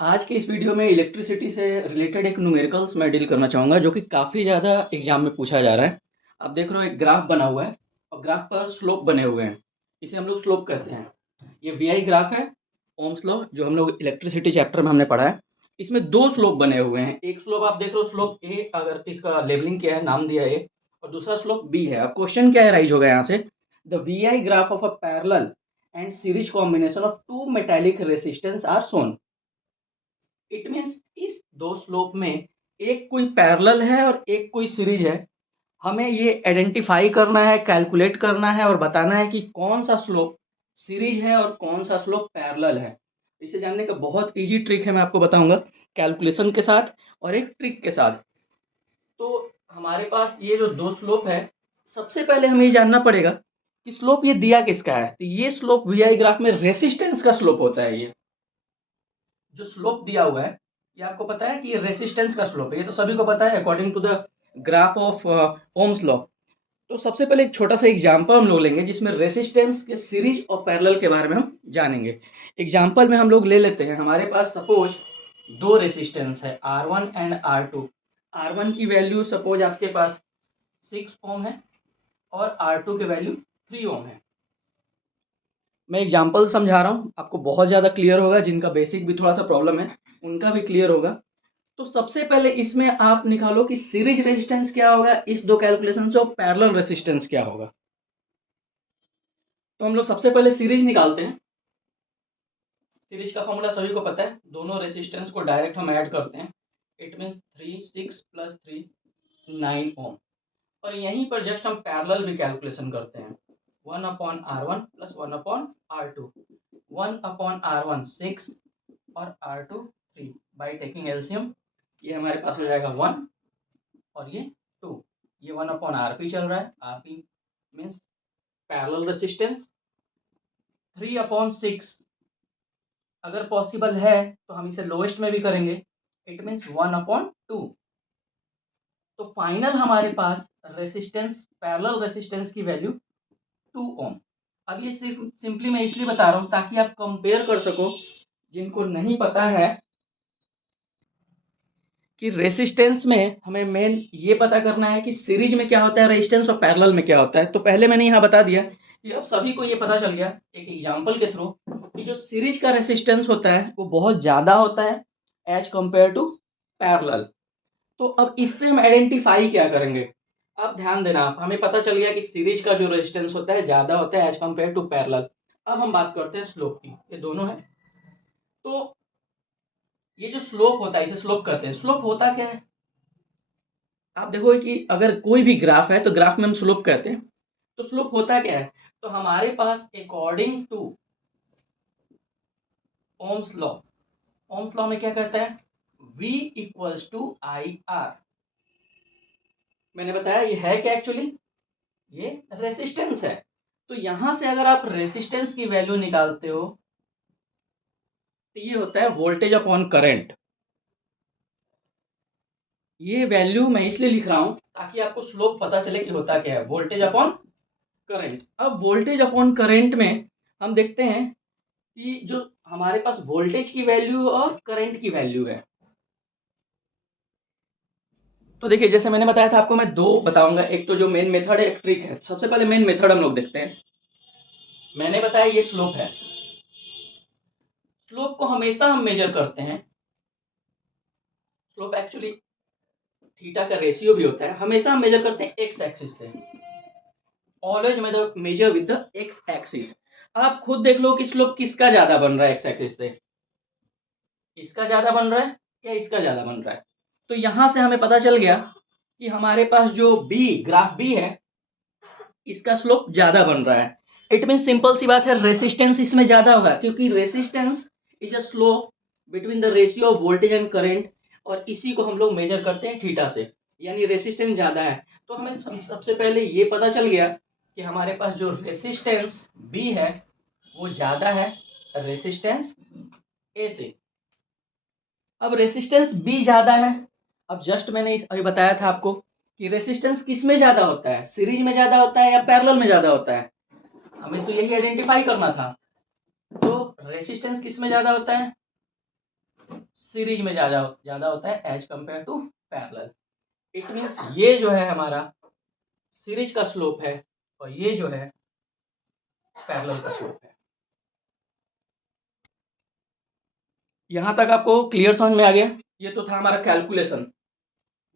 आज के इस वीडियो में इलेक्ट्रिसिटी से रिलेटेड एक न्यूमेरिकल्स मैं डील करना चाहूँगा जो कि काफ़ी ज़्यादा एग्जाम में पूछा जा रहा है। आप देख रहे हो एक ग्राफ बना हुआ है और ग्राफ पर स्लोप बने हुए हैं। इसे हम लोग स्लोप कहते हैं। ये वीआई ग्राफ है, ओम्स लॉ जो हम लोग इलेक्ट्रिसिटी चैप्टर में हमने पढ़ा है। इसमें दो स्लोप बने हुए हैं। एक स्लोप आप देख रहे हो स्लोप ए, अगर इसका लेबलिंग किया है, नाम दिया है ए, और दूसरा स्लोप बी है। अब क्वेश्चन क्या राइज होगा यहाँ से, the VI graph of a parallel and series combination of two metallic resistance are shown. It means इस दो स्लोप में एक कोई पैरेलल है और एक कोई सीरीज है। हमें ये आइडेंटिफाई करना है, कैलकुलेट करना है और बताना है कि कौन सा स्लोप सीरीज है और कौन सा स्लोप पैरेलल है। इसे जानने का बहुत इजी ट्रिक है, मैं आपको बताऊंगा कैलकुलेशन के साथ और एक ट्रिक के साथ। तो हमारे पास ये जो दो स्लोप है, सबसे पहले हमें ये जानना पड़ेगा कि स्लोप ये दिया किसका है। तो ये स्लोप वीआई ग्राफ में रेसिस्टेंस का स्लोप होता है। ये जो स्लोप दिया हुआ है, ये आपको पता है कि ये रेसिस्टेंस का स्लोप है। ये तो सभी को पता है according to the graph of Ohm's law. तो सबसे पहले एक छोटा सा एग्जांपल हम लोग लेंगे जिसमें रेसिस्टेंस के सीरीज और पैरेलल के बारे में हम जानेंगे। एग्जांपल में हम लोग ले लेते हैं, हमारे पास सपोज दो रेसिस्टेंस है R1 एंड R2। R1 की वैल्यू सपोज आपके पास 6 ओम है और R2 की वैल्यू 3 ओम है। मैं एग्जांपल समझा रहा हूँ, आपको बहुत ज़्यादा क्लियर होगा। जिनका बेसिक भी थोड़ा सा प्रॉब्लम है उनका भी क्लियर होगा। तो सबसे पहले इसमें आप निकालो कि सीरीज रेजिस्टेंस क्या होगा इस दो कैलकुलेशन से, और पैरेलल रेजिस्टेंस क्या होगा। तो हम लोग सबसे पहले सीरीज निकालते हैं। सीरीज का फॉर्मूला सभी को पता है, दोनों रेजिस्टेंस को डायरेक्ट हम ऐड करते हैं। इट मीन्स 3 6 प्लस 3 9 ओम। और यहीं पर जस्ट हम पैरेलल भी कैलकुलेशन करते हैं। 1/R1 plus 1/R2। 1/R1 6 और R2 3 बाई टेकिंग एलसीएम। ये हमारे पास हो जाएगा 1 और ये 2। ये 1/RP चल रहा है। RP means parallel resistance. 3/6 अगर पॉसिबल है तो हम इसे लोएस्ट में भी करेंगे। It means 1/2। तो फाइनल हमारे पास रेसिस्टेंस, पैरेलल रेसिस्टेंस की वैल्यू 2 ओम। अब ये सिर्फ सिंपली मैं इसलिए बता रहा हूँ ताकि आप कंपेयर कर सको। जिनको नहीं पता है कि रेसिस्टेंस में हमें मेन ये पता करना है कि सीरीज में क्या होता है रेजिस्टेंस और पैरेलल में क्या होता है। तो पहले मैंने यहाँ बता दिया कि अब सभी को ये पता चल गया एक एग्जांपल के थ्रू कि जो सीरीज का रेसिस्टेंस होता है वो बहुत ज़्यादा होता है एज कंपेयर टू पैरेलल। तो अब इससे हम आइडेंटिफाई क्या करेंगे। अब ध्यान देना आप, हमें पता चल गया कि सीरीज का जो रेजिस्टेंस होता है ज़्यादा होता है एज कंपेयर टू पैरेलल। अब हम बात करते हैं स्लोप की। ये दोनों है। तो ये जो स्लोप होता है इसे स्लोप कहते हैं। स्लोप होता क्या है, आप देखो कि अगर कोई भी ग्राफ है तो ग्राफ में हम स्लोप कहते हैं। तो स्लोप होता क्या है, तो हमारे पास according to Ohm's law, Ohm's law में क्या कहता है, V equals to I R. मैंने बताया ये है क्या एक्चुअली, ये रेसिस्टेंस है। तो यहां से अगर आप रेसिस्टेंस की वैल्यू निकालते हो तो ये होता है वोल्टेज अपॉन करंट। ये वैल्यू मैं इसलिए लिख रहा हूं ताकि आपको स्लोप पता चले कि होता क्या है, वोल्टेज अपॉन करंट। अब वोल्टेज अपॉन करंट में हम देखते हैं कि जो हमारे पास वोल्टेज की वैल्यू और करंट की वैल्यू है। तो देखिए जैसे मैंने बताया था आपको, मैं दो बताऊंगा, एक तो जो मेन मेथड है, एक ट्रिक है। सबसे पहले मेन मेथड हम लोग देखते हैं। मैंने बताया ये स्लोप है। स्लोप को हमेशा हम मेजर करते हैं। स्लोप एक्चुअली थीटा का रेशियो भी होता है। हमेशा हम मेजर करते हैं एक्स एक्सिस से। Always major with the x axis. आप खुद देख लो कि स्लोप किसका ज्यादा बन रहा है एक्स एक्सिस से, इसका ज्यादा बन रहा है या इसका ज्यादा बन रहा है। तो यहां से हमें पता चल गया कि हमारे पास जो बी ग्राफ बी है इसका स्लोप ज्यादा बन रहा है। इट मीन सिंपल सी बात है, रेसिस्टेंस इसमें ज्यादा होगा क्योंकि resistance is a slope between the ratio of voltage and current. और इसी को हम लोग मेजर करते हैं थीटा से, यानी रेसिस्टेंस ज्यादा है। तो हमें सबसे पहले ये पता चल गया कि हमारे पास जो रेसिस्टेंस बी है वो ज्यादा है रेसिस्टेंस ए से। अब रेसिस्टेंस बी ज्यादा है। अब जस्ट मैंने अभी बताया था आपको कि रेसिस्टेंस किस में ज्यादा होता है, सीरीज में ज्यादा होता है या पैरेलल में ज्यादा होता है। हमें तो यही आइडेंटिफाई करना था। तो रेसिस्टेंस किस में ज्यादा होता है, सीरीज में ज़्यादा होता है as compare to parallel. It means ये जो है हमारा सीरीज का स्लोप है और ये जो है पैरेलल का स्लोप है। यहाँ तक आपको क्लियर समझ में आ गया? ये तो था हमारा कैलकुलेशन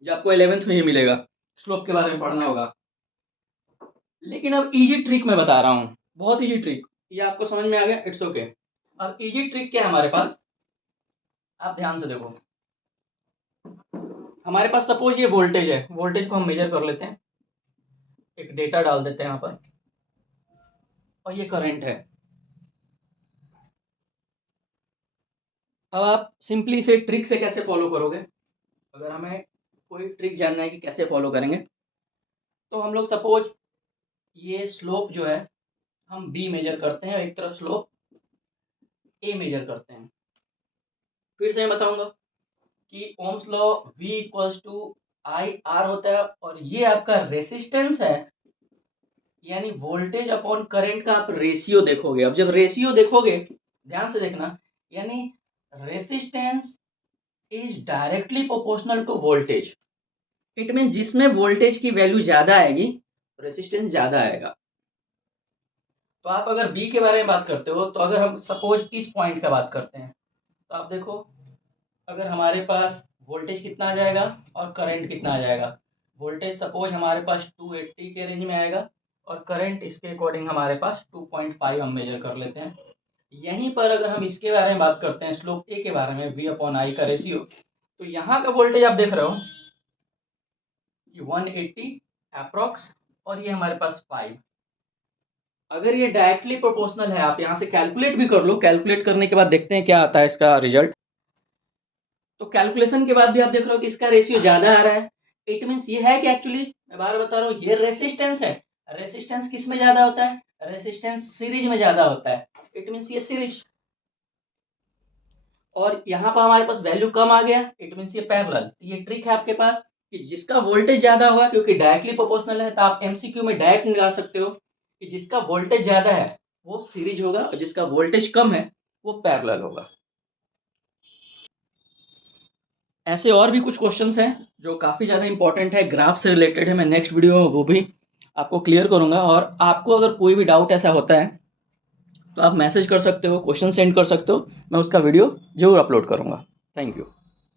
जो आपको 11th में ही मिलेगा, स्लोप के बारे में पढ़ना होगा। लेकिन अब इजी ट्रिक मैं बता रहा हूँ, बहुत इजी ट्रिक। ये आपको समझ में आ गया, इट्स ओके। अब इजी ट्रिक क्या है हमारे पास, आप ध्यान से देखो। हमारे पास सपोज ये वोल्टेज है, वोल्टेज को हम मेजर कर लेते हैं, एक डेटा डाल देते हैं यहाँ पर, और ये करंट है। अब आप सिंपली इसे ट्रिक से कैसे फॉलो करोगे, अगर हमें कोई ट्रिक जानना है कि कैसे फॉलो करेंगे, तो हम लोग सपोज ये स्लोप जो है हम बी मेजर करते हैं और एक तरफ स्लोप ए मेजर करते हैं। फिर से मैं बताऊंगा कि Ohm's law V equals to I R होता है, और ये आपका रेसिस्टेंस है, यानी वोल्टेज अपॉन करंट का आप रेशियो देखोगे। अब जब रेशियो देखोगे, ध्यान से देखना, यानी resistance is directly proportional to voltage. It means जिसमें वोल्टेज की वैल्यू ज़्यादा आएगी, रेसिस्टेंस ज़्यादा आएगा। तो आप अगर बी के बारे में बात करते हो, तो अगर हम सपोज इस पॉइंट का बात करते हैं, तो आप देखो अगर हमारे पास वोल्टेज कितना आ जाएगा और करंट कितना आ जाएगा। वोल्टेज सपोज हमारे पास 280 के रेंज में आएगा और करंट इसके अकॉर्डिंग हमारे पास 2.5 हम मेजर कर लेते हैं। यहीं पर अगर हम इसके बारे में बात करते हैं, स्लोप ए के बारे में, V अपॉन आई का रेशियो, तो यहाँ का वोल्टेज आप देख रहे हो कि 180 अप्रॉक्स, और ये हमारे पास 5। अगर ये डायरेक्टली प्रोपोर्शनल है, आप यहाँ से कैलकुलेट भी कर लो, कैलकुलेट करने के बाद देखते हैं क्या आता है इसका रिजल्ट। तो कैलकुलेशन के बाद भी आप देख रहे हो कि इसका रेशियो ज़्यादा आ रहा है। इट मीन्स ये है कि एक्चुअली मैं बार बता रहा हूँ, ये रेसिस्टेंस है। रेसिस्टेंस किस में ज़्यादा होता है? रेसिस्टेंस सीरीज में ज़्यादा होता है। इट मीन्स ये सीरीज, और यहाँ पर हमारे पास वैल्यू कम आ गया, इट मीन्स ये पैरेलल। ये ट्रिक है आपके पास कि जिसका वोल्टेज ज़्यादा होगा, क्योंकि डायरेक्टली प्रोपोर्शनल है, तो आप एमसीक्यू में डायरेक्ट निकाल सकते हो कि जिसका वोल्टेज ज़्यादा है वो सीरीज होगा और जिसका वोल्टेज कम है वो पैरेलल होगा। ऐसे और भी कुछ क्वेश्चंस हैं जो काफ़ी ज़्यादा इंपॉर्टेंट है, ग्राफ से रिलेटेड है। मैं नेक्स्ट वीडियो में वो भी आपको क्लियर करूँगा, और आपको अगर कोई भी डाउट ऐसा होता है तो आप मैसेज कर सकते हो, क्वेश्चन सेंड कर सकते हो, मैं उसका वीडियो ज़रूर अपलोड करूँगा। Thank you.